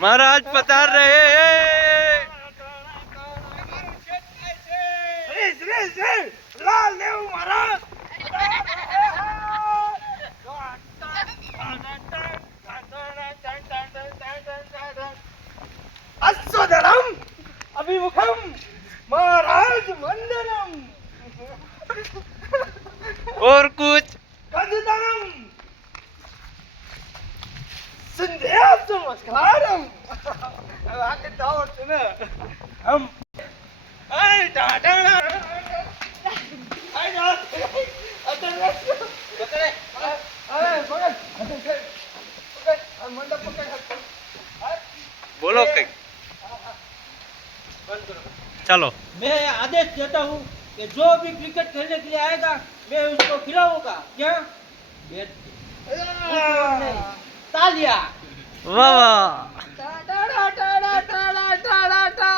महाराज पधार रहे हैं। लाल देव महाराज अस्वदलम अभिमुखम महाराज वंदनम और कुछ कदनम संध्याम नमस्कारम आके दाव सुने हम आई टाटा आई ना अदर पकड़े अरे पकड़ पकड़ मंडप पकड़ बोलो कहीं। चलो मैं आदेश देता हूँ कि जो भी क्रिकेट खेलने के लिए आएगा मैं उसको खिलाऊंगा। क्या बैट तालियां वाह वाह। टाटा टाटा टाटा टाटा